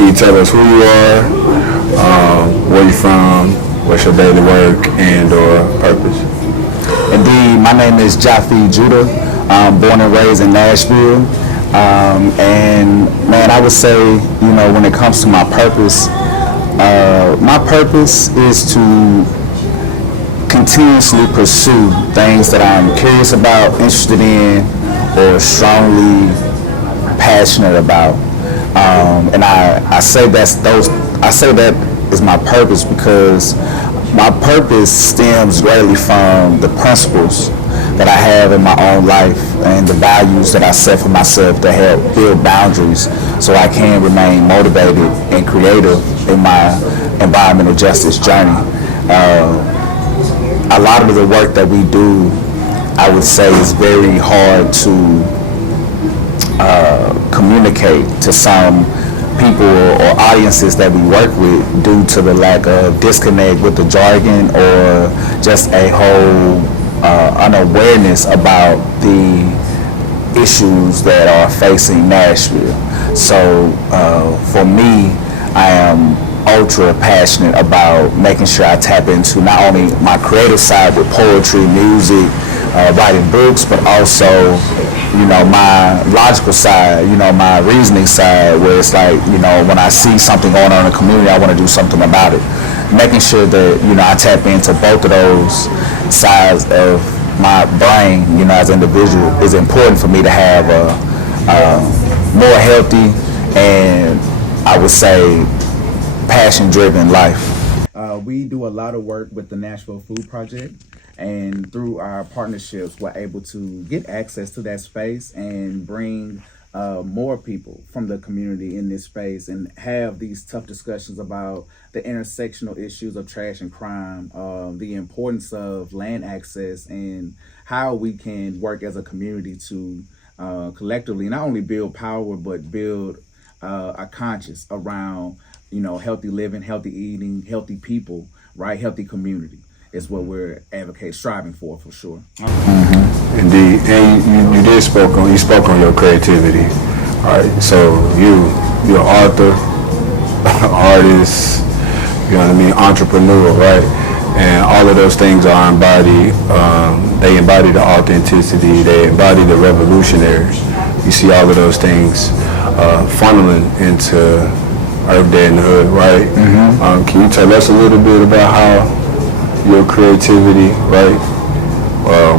Can you tell us who you are, where you're from, what's your daily work and or purpose? Indeed, my name is Jaffee Judah. I'm born and raised in Nashville. And man, I would say, when it comes to my purpose is to continuously pursue things that I'm curious about, interested in, or strongly passionate about. And I say that is my purpose because my purpose stems greatly from the principles that I have in my own life and the values that I set for myself to help build boundaries so I can remain motivated and creative in my environmental justice journey. A lot of the work that we do, I would say, is very hard to communicate to some people or audiences that we work with due to the lack of disconnect with the jargon or just a whole unawareness about the issues that are facing Nashville. So for me, I am ultra passionate about making sure I tap into not only my creative side with poetry, music, writing books, but also, my logical side, my reasoning side, where it's like, when I see something going on in the community, I want to do something about it. Making sure that, I tap into both of those sides of my brain, as an individual, is important for me to have a more healthy and, I would say, passion-driven life. We do a lot of work with the Nashville Food Project, and through our partnerships, we're able to get access to that space and bring more people from the community in this space and have these tough discussions about the intersectional issues of trash and crime, the importance of land access, and how we can work as a community to collectively not only build power, but build a conscience around healthy living, healthy eating, healthy people, right? Healthy community is what we're striving for sure. Mm-hmm. Indeed, and you spoke on your creativity. All right, so you're an author, artist, entrepreneur, right? And all of those things are embodied. They embody the authenticity. They embody the revolutionary. You see all of those things funneling into Earth Day in the Hood, right? Mm-hmm. Can you tell us a little bit about how your creativity, right?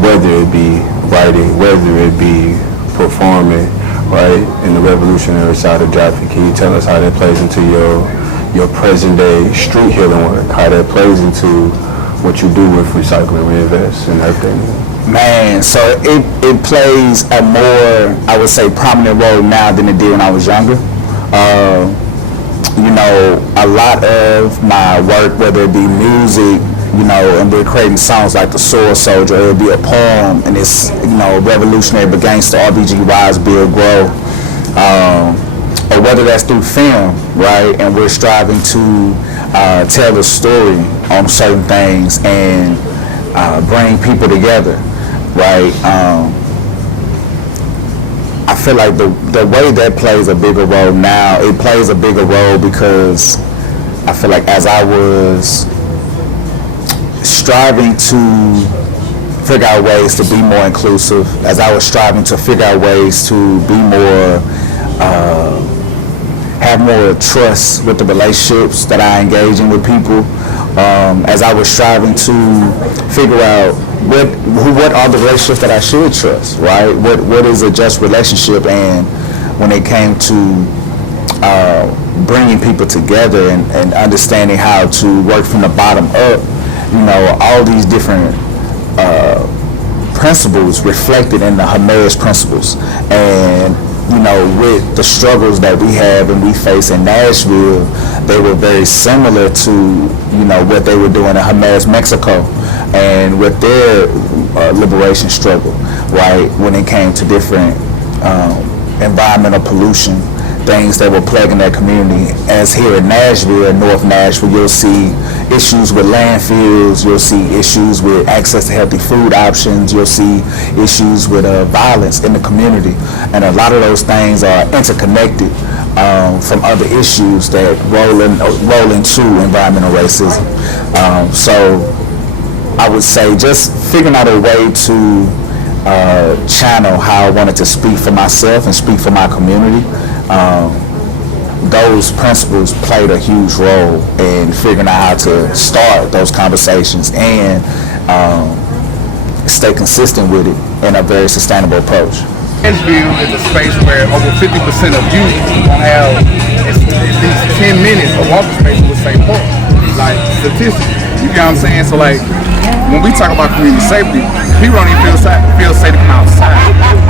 Whether it be writing, whether it be performing, right? In the revolutionary side of Jaffee, can you tell us how that plays into your present day street healing work? How that plays into what you do with Recycle and Reinvest and everything? Man, so it plays a more, I would say, prominent role now than it did when I was younger. A lot of my work, whether it be music, and we're creating songs like The Soul Soldier, it'll be a poem, and it's, revolutionary but gangster, RBG, Rise, Build, Grow, or whether that's through film, right? And we're striving to tell a story on certain things and bring people together, right? I feel like the way that plays a bigger role now, it plays a bigger role because I feel like as I was striving to figure out ways to be more inclusive, as I was striving to figure out ways to be more, have more trust with the relationships that I engage in with people, as I was striving to figure out what are the relationships that I should trust, right? What is a just relationship? And when it came to bringing people together and understanding how to work from the bottom up, all these different principles reflected in the Hamar's principles. And, with the struggles that we have and we face in Nashville, they were very similar to, what they were doing in Hamar's Mexico and with their liberation struggle, right? When it came to different environmental pollution, things that were plaguing that community. As here in Nashville, North Nashville, you'll see issues with landfills, you'll see issues with access to healthy food options, you'll see issues with violence in the community. And a lot of those things are interconnected, from other issues that roll into environmental racism. So I would say just figuring out a way to channel how I wanted to speak for myself and speak for my community. Those principles played a huge role in figuring out how to start those conversations and stay consistent with it in a very sustainable approach. Nashville is a space where over 50% of youth will have at least 10 minutes of walking space with St. Paul. Like statistics, you get what I'm saying? So like, when we talk about community safety, people don't even feel safe to come outside.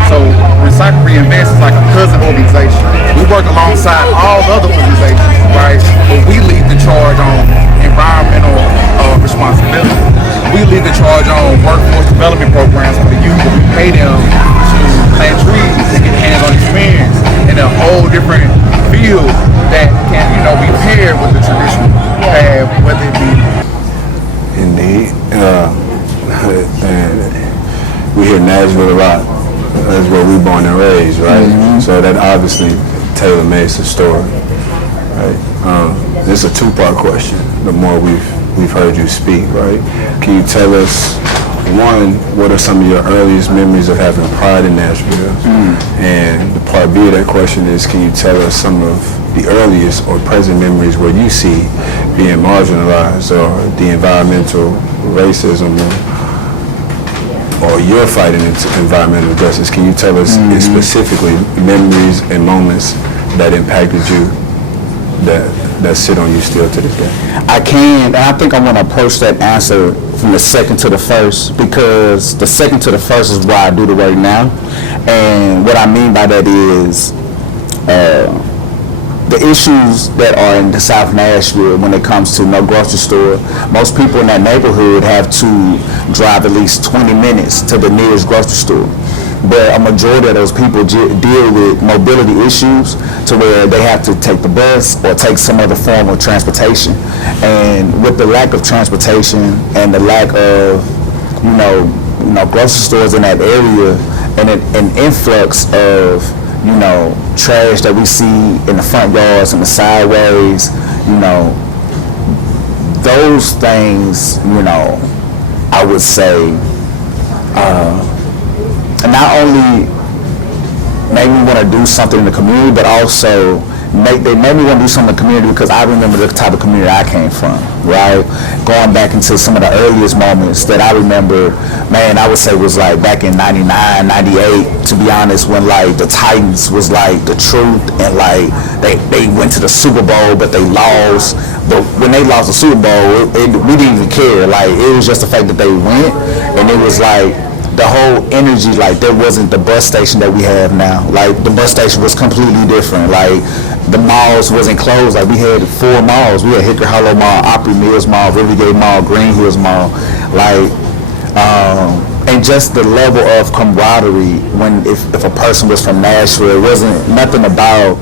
So Recycle Reinvest is like a cousin organization. We work alongside all other organizations, right? But we lead the charge on environmental responsibility. We lead the charge on workforce development programs for the youth, where we pay them to plant trees and get hands-on experience in a whole different field that can, be paired with the traditional path, whether it be. Indeed. And we hear Nashville a lot. That's where we born and raised, right? Mm-hmm. So that obviously tailor-makes the story, right? This is a two-part question. The more we've heard you speak, right? Can you tell us, one, what are some of your earliest memories of having pride in Nashville? And the part B of that question is, can you tell us some of the earliest or present memories where you see being marginalized or the environmental racism or you're fighting environmental justice? Can you tell us specifically memories and moments that impacted you that sit on you still to this day? I can, and I think I want to approach that answer from the second to the first, because the second to the first is why I do the work now. And what I mean by that is the issues that are in the South Nashville when it comes to no grocery store. Most people in that neighborhood have to drive at least 20 minutes to the nearest grocery store. But a majority of those people deal with mobility issues to where they have to take the bus or take some other form of transportation. And with the lack of transportation and the lack of, grocery stores in that area and an influx of, trash that we see in the front yards and the sideways, those things, I would say, not only made me want to do something in the community, but also they made me want to do something in the community because I remember the type of community I came from, right? Going back into some of the earliest moments that I remember, man, I would say was like back in 99, 98, to be honest, when like the Titans was like the truth and like they went to the Super Bowl, but they lost. But when they lost the Super Bowl, we didn't even care. Like, it was just the fact that they went, and it was like, the whole energy, like there wasn't the bus station that we have now. Like the bus station was completely different. Like the malls wasn't closed. Like we had 4 malls. We had Hickory Hollow Mall, Opry Mills Mall, Rivergate Mall, Green Hills Mall. Like, and just the level of camaraderie when if a person was from Nashville, it wasn't nothing about,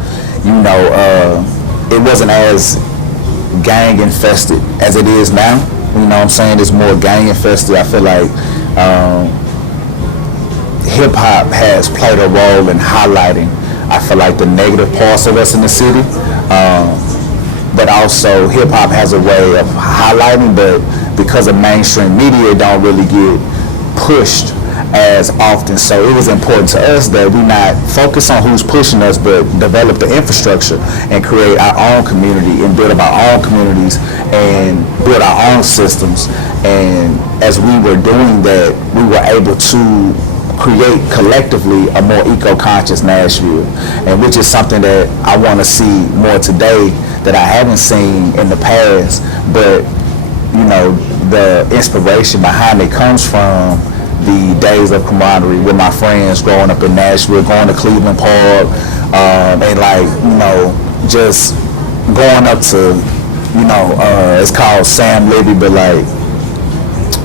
it wasn't as gang infested as it is now. You know what I'm saying? It's more gang infested. I feel like hip hop has played a role in highlighting, I feel like, the negative parts of us in the city. But also hip hop has a way of highlighting, but because of mainstream media, it don't really get pushed as often. So it was important to us that we not focus on who's pushing us, but develop the infrastructure and create our own community and build up our own communities and build our own systems. And as we were doing that, we were able to create collectively a more eco-conscious Nashville, and which is something that I want to see more today that I haven't seen in the past. But the inspiration behind it comes from the days of camaraderie with my friends growing up in Nashville, going to Cleveland Park, and just going up to, it's called Sam Libby, but like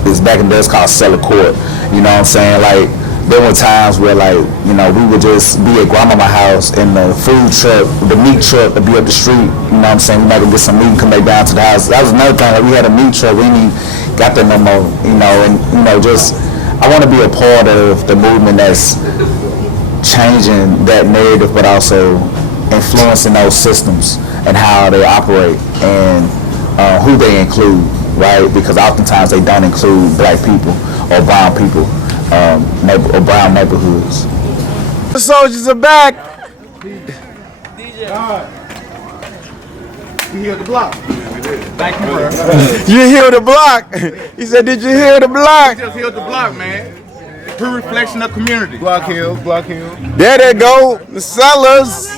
it's back in the day it's called Cellar Court. You know what I'm saying? Like, there were times where we would just be at grandmama's house and the food truck, the meat truck would be up the street. You know what I'm saying? We might go get some meat and come back down to the house. That was another thing. Like, we had a meat truck. We didn't even got that no more. Just I want to be a part of the movement that's changing that narrative, but also influencing those systems and how they operate and who they include, right? Because oftentimes they don't include black people or brown people or brown neighborhoods. The soldiers are back. We hear the block. Thank you, bro. You hear the block? He said, "Did you hear the block?" Just hear the block, man. True reflection of community. Block Hill, Block Hill. There they go, the sellers.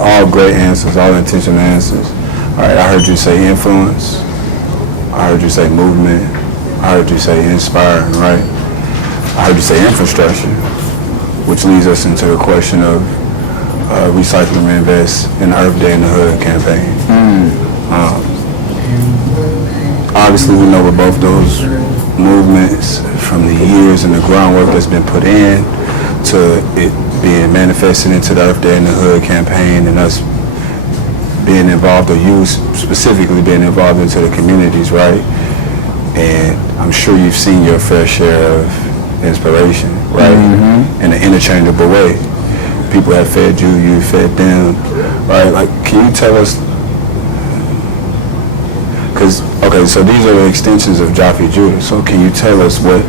All great answers, all intentional answers. All right, I heard you say influence. I heard you say movement. I heard you say inspiring, right? I heard you say infrastructure, which leads us into the question of Recycle and Reinvest in the Earth Day in the Hood campaign. Obviously, we know what both those movements, from the years and the groundwork that's been put in to it being manifested into the Earth Day in the Hood campaign, and us being involved, or you specifically being involved into the communities, right? And I'm sure you've seen your fair share of inspiration, right? In an interchangeable way. People have fed you, you fed them, right? Like, can you tell us, okay, so these are the extensions of Jaffee Judah. So can you tell us what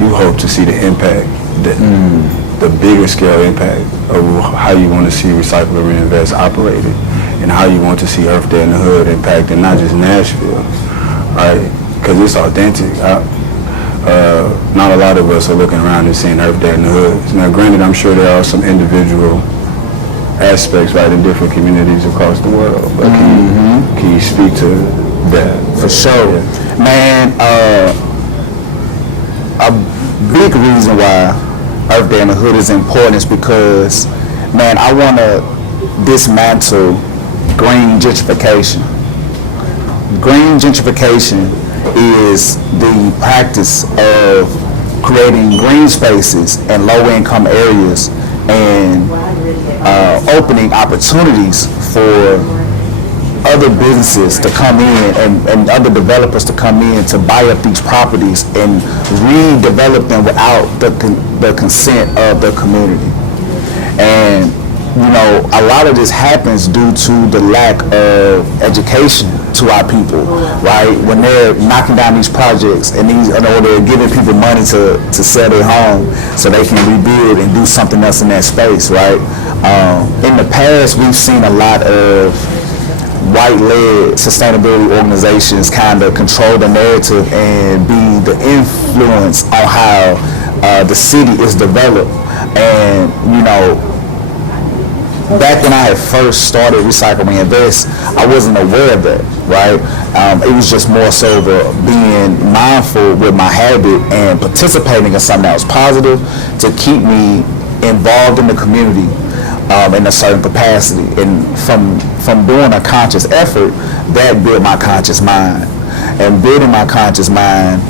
you hope to see the impact, the bigger scale impact of how you want to see Recycle and Reinvest operated, and how you want to see Earth Day in the Hood impacted not just Nashville, right? Because it's authentic. Not a lot of us are looking around and seeing Earth Day in the Hood. Now, granted, I'm sure there are some individual aspects, right, in different communities across the world. But can you speak to that? For sure. Yeah. Man, a big reason why Earth Day in the Hood is important is because, man, I want to dismantle green gentrification. Green gentrification is the practice of creating green spaces in low-income areas and opening opportunities for other businesses to come in and other developers to come in to buy up these properties and redevelop them without the consent of the community. And you know, a lot of this happens due to the lack of education to our people, right? When they're knocking down these projects and they're giving people money to sell their home so they can rebuild and do something else in that space, right? In the past, we've seen a lot of white-led sustainability organizations kind of control the narrative and be the influence on how the city is developed. And, you know, back when I had first started Recycle Reinvest, I wasn't aware of that, right? It was just more so being mindful with my habit and participating in something that was positive to keep me involved in the community in a certain capacity. And from doing a conscious effort, that built my conscious mind. And building my conscious mind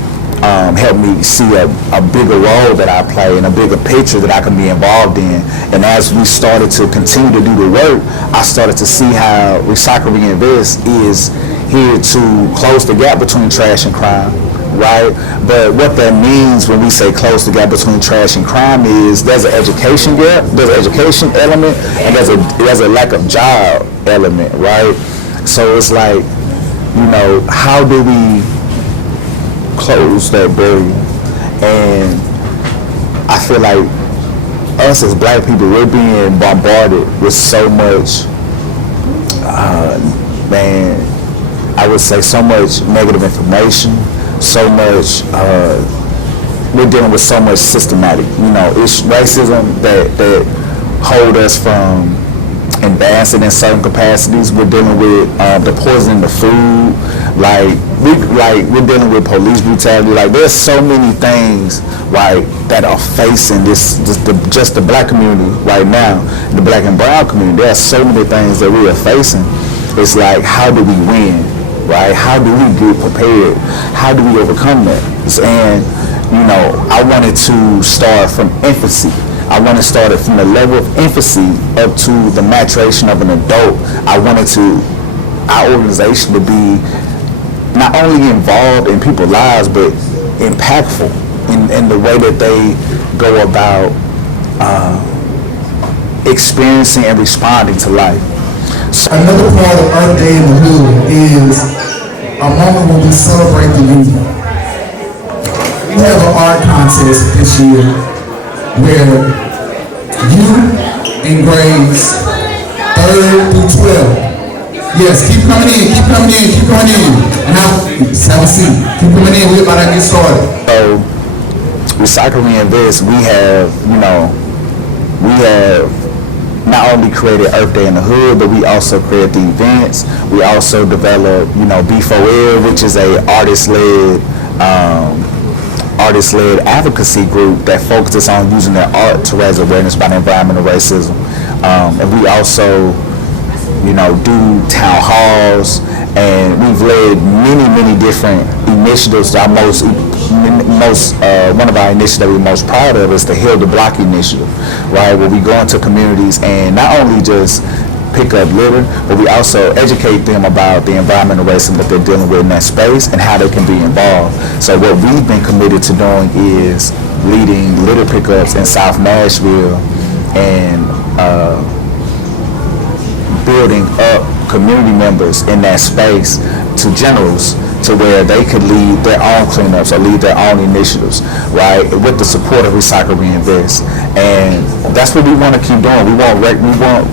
helped me see a bigger role that I play and a bigger picture that I can be involved in. And as we started to continue to do the work, I started to see how Recycle Reinvest is here to close the gap between trash and crime, right? But what that means when we say close the gap between trash and crime is there's an education gap, there's an education element, and there's a lack of job element, right? So it's like, you know, how do we close that barrier? And I feel like us as black people, we're being bombarded with so much, I would say so much negative information, so much, we're dealing with so much systematic, you know, it's racism that hold us from advancing in certain capacities. We're dealing with the poison in the food, we're dealing with police brutality. Like, there's so many things, right, that are facing just the black community right now, the black and brown community. There's so many things that we are facing. It's like, how do we win, right? How do we get prepared? How do we overcome that? And, you know, I wanted to start from infancy. I want to start it from the level of infancy up to the maturation of an adult. I wanted our organization to be not only involved in people's lives, but impactful, in the way that they go about experiencing and responding to life. So, another part of Earth Day in the Hood is a moment when we celebrate the youth. We have an art contest this year where you in grades 3rd through 12. Yes, keep coming in, keep coming in, keep coming in. And now, have a seat. Keep coming in, we're about to get started. So, Recycle Reinvest, we have not only created Earth Day in the Hood, but we also create the events. We also develop, B4L, which is a artist-led advocacy group that focuses on using their art to raise awareness about environmental racism. And we also, do town halls, and we've led many different initiatives. One of our initiatives that we're most proud of is the Heal the Block initiative, right? Where we go into communities and not only just pick up litter, but we also educate them about the environmental racism that they're dealing with in that space and how they can be involved. So what we've been committed to doing is leading litter pickups in South Nashville and building up community members in that space to generals, to where they could lead their own cleanups or lead their own initiatives, right, with the support of Recycle Reinvest. And that's what we want to keep doing. We want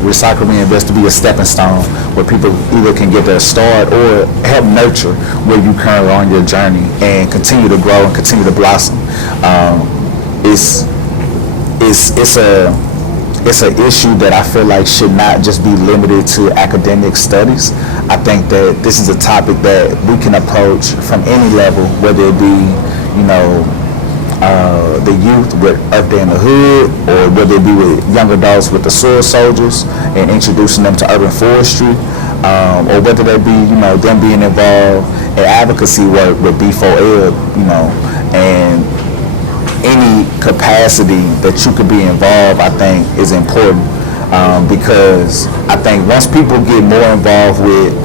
Recycle Reinvest to be a stepping stone where people either can get their start or help nurture where you currently are on your journey and continue to grow and continue to blossom. It's an issue that I feel like should not just be limited to academic studies. I think that this is a topic that we can approach from any level, whether it be, the youth with Earth Day in the Hood, or whether it be with young adults with the Soil Soldiers and introducing them to urban forestry, or whether they be, them being involved in advocacy work with B4L, and any capacity that you could be involved, I think, is important, because I think once people get more involved with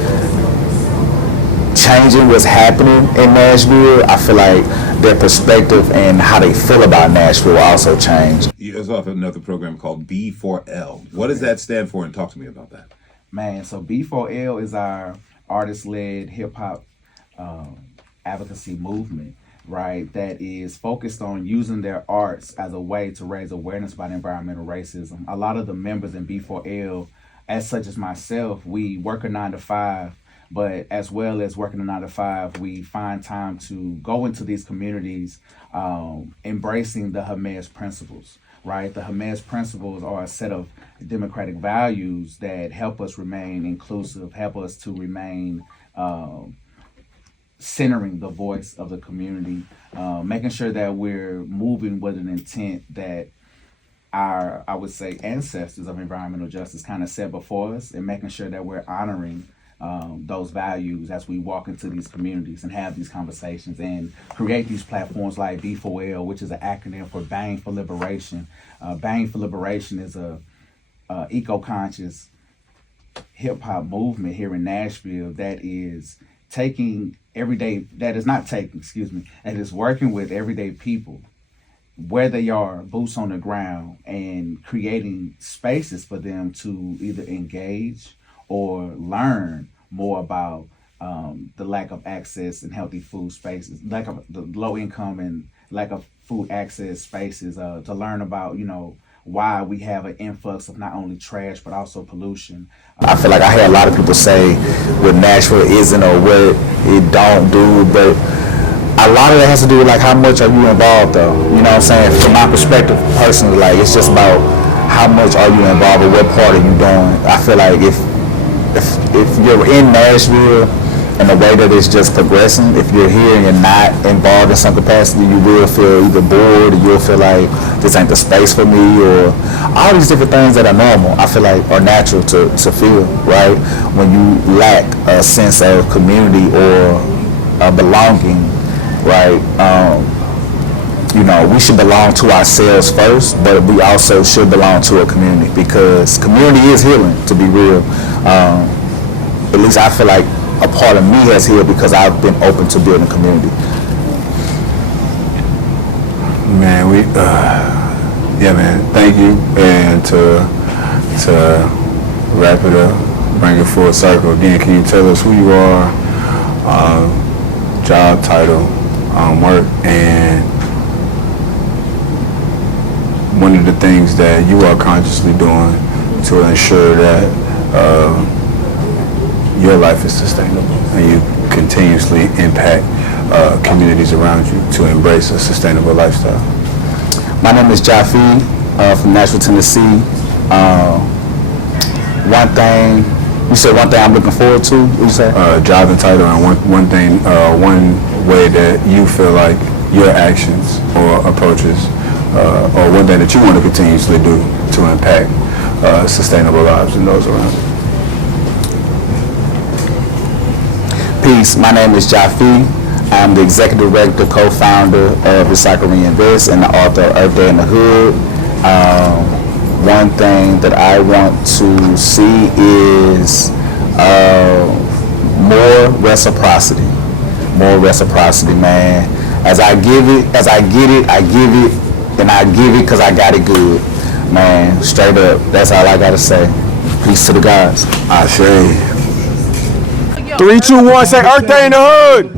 changing what's happening in Nashville, I feel like their perspective and how they feel about Nashville will also change. You also have another program called B4L. What does that stand for, and talk to me about that? Man, so B4L is our artist-led hip-hop advocacy movement, right, that is focused on using their arts as a way to raise awareness about environmental racism. A lot of the members in B4L, as such as myself, we work a 9-to-5, but as well as working a 9-to-5, we find time to go into these communities, embracing the Hermes principles, right? The Hermes principles are a set of democratic values that help us remain inclusive, help us to remain centering the voice of the community, making sure that we're moving with an intent that our, I would say, ancestors of environmental justice kind of set before us, and making sure that we're honoring those values as we walk into these communities and have these conversations and create these platforms like B4L, which is an acronym for Bang for Liberation. Bang for Liberation is a eco-conscious hip-hop movement here in Nashville that is working with everyday people where they are, boots on the ground, and creating spaces for them to either engage or learn more about the lack of access and healthy food spaces, lack of the low income and lack of food access spaces, to learn about, why we have an influx of not only trash but also pollution. I feel like I hear a lot of people say what Nashville isn't or what it don't do, but a lot of it has to do with like how much are you involved though. You know what I'm saying? From my perspective personally, like it's just about how much are you involved and what part are you doing. I feel like if you're in Nashville and the way that it's just progressing, if you're here and you're not involved in some capacity, you will feel either bored or you'll feel like this ain't the space for me, or all these different things that are normal, I feel like are natural to feel, right? When you lack a sense of community or belonging, right? We should belong to ourselves first, but we also should belong to a community, because community is healing, to be real. At least I feel like a part of me has healed because I've been open to building community. Man, yeah, man. Thank you. And to wrap it up, bring it full circle again. Can you tell us who you are, job title, work, and one of the things that you are consciously doing to ensure that your life is sustainable and you continuously impact communities around you to embrace a sustainable lifestyle? My name is Jaffee from Nashville, Tennessee. One thing I'm looking forward to, what you say? Job and title, and one thing, one way that you feel like your actions or approaches, or one thing that you want to continuously do to impact sustainable lives and those around you. Peace. My name is Jaffee. I'm the executive director, co-founder of Recycle Reinvest, and the author of Earth Day in the Hood. One thing that I want to see is more reciprocity. More reciprocity, man. As I get it, I give it, and I give it because I got it good. Man, straight up. That's all I gotta say. Peace to the guys. I say. 3, 2, 1, say Earth Day in the Hood.